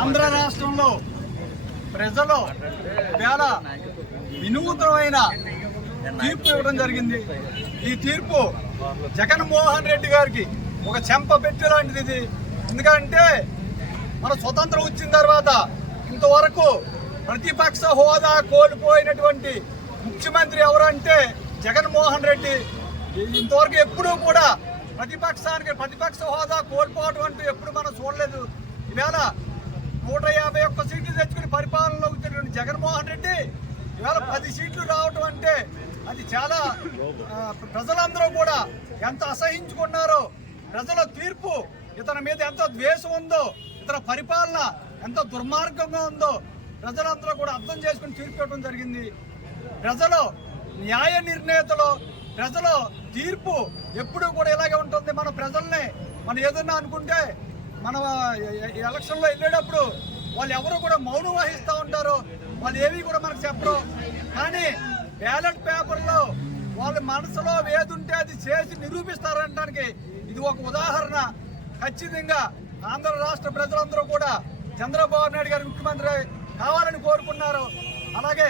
ఆంధ్ర రాష్ట్రంలో ప్రజలు వేళ వినూత్నమైన తీర్పు ఇవ్వడం జరిగింది. ఈ తీర్పు జగన్మోహన్ రెడ్డి గారికి ఒక చెంప పెట్టి లాంటిది ఇది. ఎందుకంటే మన స్వతంత్రం వచ్చిన తర్వాత ఇంతవరకు ప్రతిపక్ష హోదా కోల్పోయినటువంటి ముఖ్యమంత్రి ఎవరంటే జగన్మోహన్ రెడ్డి. ఇంతవరకు ఎప్పుడూ కూడా ప్రతిపక్ష హోదా కోల్పోవడం అంటూ ఎప్పుడు మనం చూడలేదు. ఈవేళ 151 సీట్లు తెచ్చుకుని పరిపాలనలో వచ్చినటువంటి జగన్మోహన్ రెడ్డి ఈవేళ 10 సీట్లు రావటం అంటే అది చాలా ప్రజలందరూ కూడా ఎంత అసహించుకున్నారో, ప్రజల తీర్పు ఇతని మీద ఎంత ద్వేషం ఉందో, ఇతని పరిపాలన ఎంత దుర్మార్గంగా ఉందో ప్రజలందరూ కూడా అర్థం చేసుకుని తీర్పు ఇవ్వడం జరిగింది. ప్రజలు న్యాయ నిర్ణేతలు, ప్రజల తీర్పు ఎప్పుడూ కూడా ఇలాగే ఉంటుంది. మన ప్రజల్ని మనం ఏదన్నా అనుకుంటే మన ఎలక్షన్లో వెళ్ళేటప్పుడు వాళ్ళు ఎవరు కూడా మౌనం వహిస్తూ ఉంటారు, వాళ్ళు ఏవి కూడా మనకు చెప్పరు. కానీ బ్యాలెట్ పేపర్లో వాళ్ళ మనసులో ఏదుంటే అది చేసి నిరూపిస్తారనడానికి ఇది ఒక ఉదాహరణ. ఖచ్చితంగా ఆంధ్ర రాష్ట్ర ప్రజలందరూ కూడా చంద్రబాబు నాయుడు గారు ముఖ్యమంత్రి కావాలని కోరుకున్నారు. అలాగే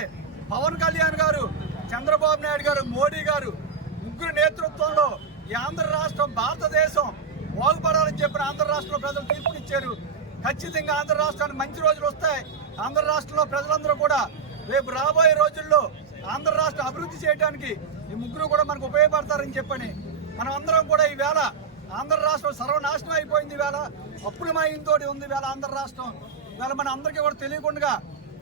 పవన్ కళ్యాణ్ గారు, చంద్రబాబు నాయుడు గారు, మోడీ గారు ముగ్గురు నేతృత్వంలో ఈ ఆంధ్ర రాష్ట్రం, భారతదేశం బాగుపడాలని చెప్పిన ఆంధ్ర రాష్ట్రంలో ప్రజలు తీర్పునిచ్చారు. ఖచ్చితంగా ఆంధ్ర రాష్ట్రానికి మంచి రోజులు వస్తాయి. ఆంధ్ర రాష్ట్రంలో ప్రజలందరూ కూడా రేపు రాబోయే రోజుల్లో ఆంధ్ర రాష్ట్రం అభివృద్ధి చేయడానికి ఈ ముగ్గురు కూడా మనకు ఉపయోగపడతారని చెప్పని మనం అందరం కూడా ఈవేళ ఆంధ్ర రాష్ట్రం సర్వనాశనం అయిపోయింది. ఈవేళ అప్పుల మాయంతో ఉంది ఈవేళ ఆంధ్ర రాష్ట్రం. ఈవేళ మన అందరికీ కూడా తెలియకుండా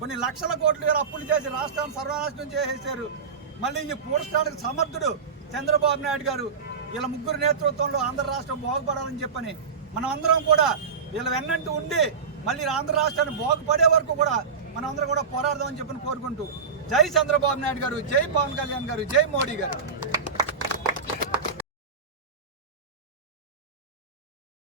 కొన్ని లక్షల కోట్లు వేల అప్పులు చేసి రాష్ట్రాన్ని సర్వనాశనం చేసేసారు. మళ్ళీ ఈ పూడ్చడానికి సమర్థుడు చంద్రబాబు నాయుడు గారు. వీళ్ళ ముగ్గురు నేతృత్వంలో ఆంధ్ర రాష్ట్రం బాగుపడాలని చెప్పని మనం అందరం కూడా వీళ్ళ వెన్నంటూ ఉండి మళ్ళీ ఆంధ్ర రాష్ట్రాన్ని బాగుపడే వరకు కూడా మనం అందరం కూడా పోరాడదామని చెప్పని కోరుకుంటూ జై చంద్రబాబు నాయుడు గారు, జై పవన్ కళ్యాణ్ గారు, జై మోడీ గారు.